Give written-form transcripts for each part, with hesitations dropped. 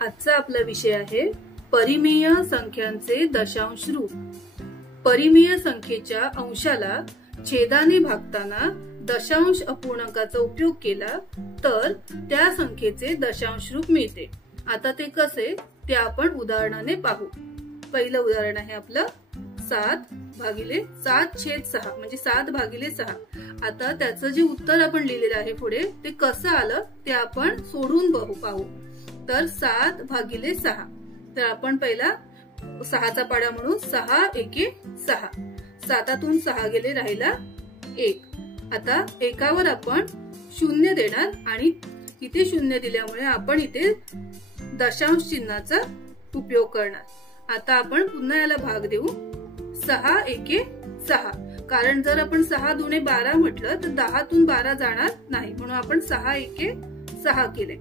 आजचा आपला विषय आहे परिमेय संख्यांचे दशांश रूप। परिमेय संख्येच्या अंशाला छेदाने भागताना दशांश अपूर्णांकाचा उपयोग केला तर त्या संख्येचे दशांश रूप मिळते। आता ते कसे ते आपण उदाहरणाने पाहू। पहिलं उदाहरण आहे आपलं 7/7/6 म्हणजे 7/6। आता त्याचं जे उत्तर आपण लिहिलेलं आहे पुढे ते कसं आलं ते आपण सोडून पाहू। तर 7/6 तर आपण पहिला 6चा पाडा म्हणून 6 एके 6, 7तून 6 गेले राहिला 1। आता एकावर आपण 0 देणार आणि इथे 0 दिल्यामुळे आपण इथे दशांश चिन्हाचा उपयोग करणार। आता आपण पुन्हा याला भाग देऊ 6 एके 6, कारण जर आपण 6 दुणे 12 म्हटलं तर 10तून 12 जाणार नाही, म्हणून आपण 6 एके 6 केले।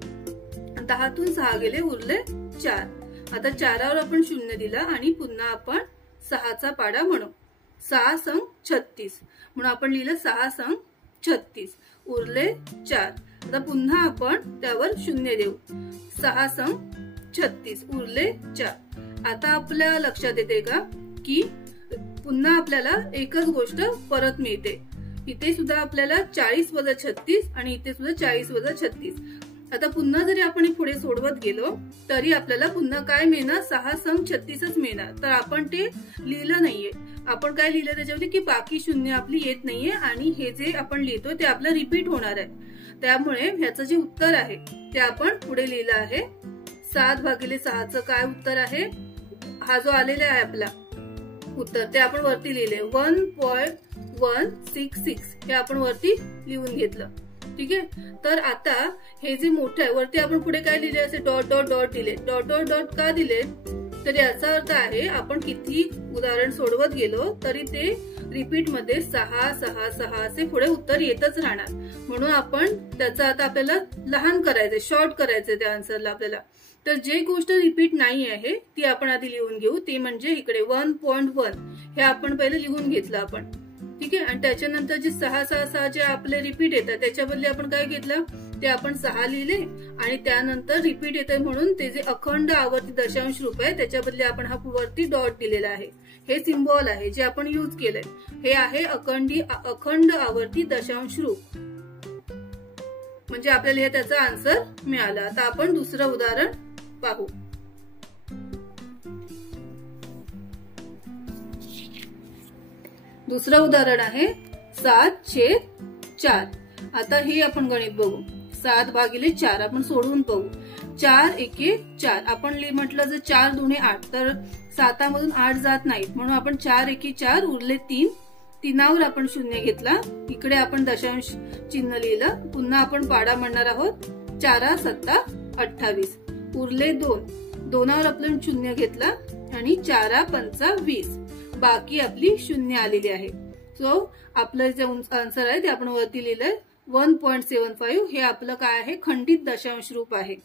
10तून 6 गेले उरले 4। आता 4वर आपण 0 दिला आणि पुन्हा आपण 6चा पाडा म्हणू 6 संग 36 म्हणून आपण लिहिलं 6 संग 36 उरले 4। आता पुन्हा आपण त्यावर 0 देऊ 6 संग 36 उरले 4। आता आपल्या लक्षात येते का की पुन्हा आपल्याला एकच गोष्ट परत मिळते। इथे सुद्धा आपल्याला 40 वजा 36 आणि इथे सुद्धा 40 वजा 36। आता पुन्हा जरी आपण पुढे सोडवत गेलो तरी आपल्याला पुन्हा काय मिळणार 6 संग 36च मिळणार। तर आपण ते लिहिलं नाहीये। आपण काय लिहिलं त्याच्यामध्ये की बाकी शून्य आपली येत नाहीये आणि हे जे आपण लिहितो ते आपलं रिपीट होणार आहे। त्यामुळे ह्याचं जे उत्तर आहे ते आपण पुढे लिहिलं आहे 7/6चं काय उत्तर आहे, हा जो आलेला आहे आपला उत्तर ते आपण वरती लिहिले 1.166 हे आपण वरती लिहून घेतलं। ठीक आहे। तर आता हे जे मोठं आहे वरती आपण पुढे काय लिहिले असे डॉट डॉट डॉट दिले। डॉट डॉट डॉट का दिले तर याचा अर्थ आहे आपण किती उदाहरण सोडवत गेलो तरी ते रिपीट मध्ये 6 6 6 असे पुढे उत्तर येतच राहणार, म्हणून आपण त्याचं आता आपल्याला लहान करायचंय, शॉर्ट करायचंय त्या आन्सरला आपल्याला। तर जे गोष्ट रिपीट नाही आहे ती आपण आधी लिहून घेऊ, ते म्हणजे इकडे 1.1 हे आपण पहिले लिहून घेतलं आपण। ठीक आहे। आणि त्याच्यानंतर जे 6 6 6 जे आपले रिपीट येतात त्याच्या बदली आपण काय घेतलं ते आपण 6 लिहिले आणि त्यानंतर रिपीट येते म्हणून ते जे अखंड आवर्ती दशांश रूप आहे त्याच्या बदली आपण हा वरती डॉट दिलेला आहे। हे सिम्बॉल आहे जे आपण यूज केलंय, हे आहे अखंड आवर्ती दशांश रूप, म्हणजे आपल्याला हे त्याचा आन्सर मिळाला। आता आपण दुसरं उदाहरण पाहू। दुसरं उदाहरण आहे 7/4। आता हे आपण गणित बघू 7/4 आपण सोडवून पाहू 4 एके 4 आपण म्हटलं जर 4 दुणे 8 तर 7मधून 8 जात नाहीत, म्हणून आपण 4 एके 4 उरले 3। 3वर आपण 0 घेतला, इकडे आपण दशांश चिन्ह लिहिलं, पुन्हा आपण पाडा म्हणणार आहोत 4 7 28 उरले 2। 2वर आपण 0 घेतला आणि 4 5 20 बाकी आपली 0 आलेली आहे। सो आपलं जे आन्सर आहे ते आपण वरती लिहिलंय 1.75 हे आपलं काय आहे खंडित दशांश रूप आहे।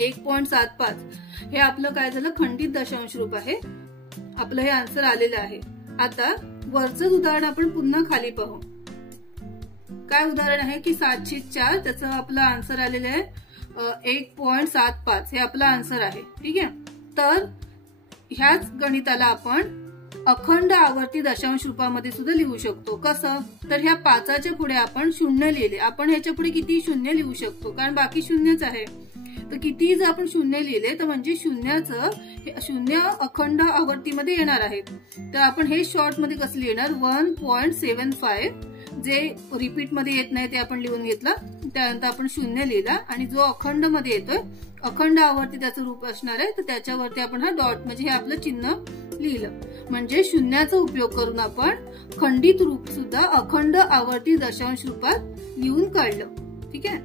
1.75 हे आपलं काय झालं खंडित दशांश रूप आहे, आपलं हे आन्सर आलेलं आहे। आता वरचं उदाहरण आपण पुन्हा खाली पाहू। काय उदाहरण आहे की 7/4 त्याचं आपलं आन्सर आलेलं आहे 1.75 हे आपलं आन्सर आहे। ठीक आहे। तर ह्याच गणिताला आपण अखंड आवर्ती दशांश रूपामध्ये सुद्धा लिहू शकतो। कसं तर ह्या 5च्या पुढे आपण 0 लिहिले, आपण ह्याच्या पुढे किती 0 लिहू शकतो कारण बाकी 0च आहे। तर किती जर आपण 0 लिहिले तर म्हणजे 0 अखंड आवर्तीमध्ये येणार आहेत। तर आपण हे शॉर्ट मध्ये कसं लिहिणार 1.75 जे रिपीट मध्ये येत नाही ते आपण लिहून घेतलं, त्यानंतर आपण 0 लिहिला आणि जो अखंड मध्ये येतोय अखंड आवर्ती त्याचं रूप असणार आहे तर त्याच्यावरती आपण हा डॉट म्हणजे हे आपलं चिन्ह लिहिलं, म्हणजे 0चा उपयोग करून आपण खंडित रूप सुद्धा अखंड आवर्ती दशांश रूपात लिहून काढलं। ठीक आहे।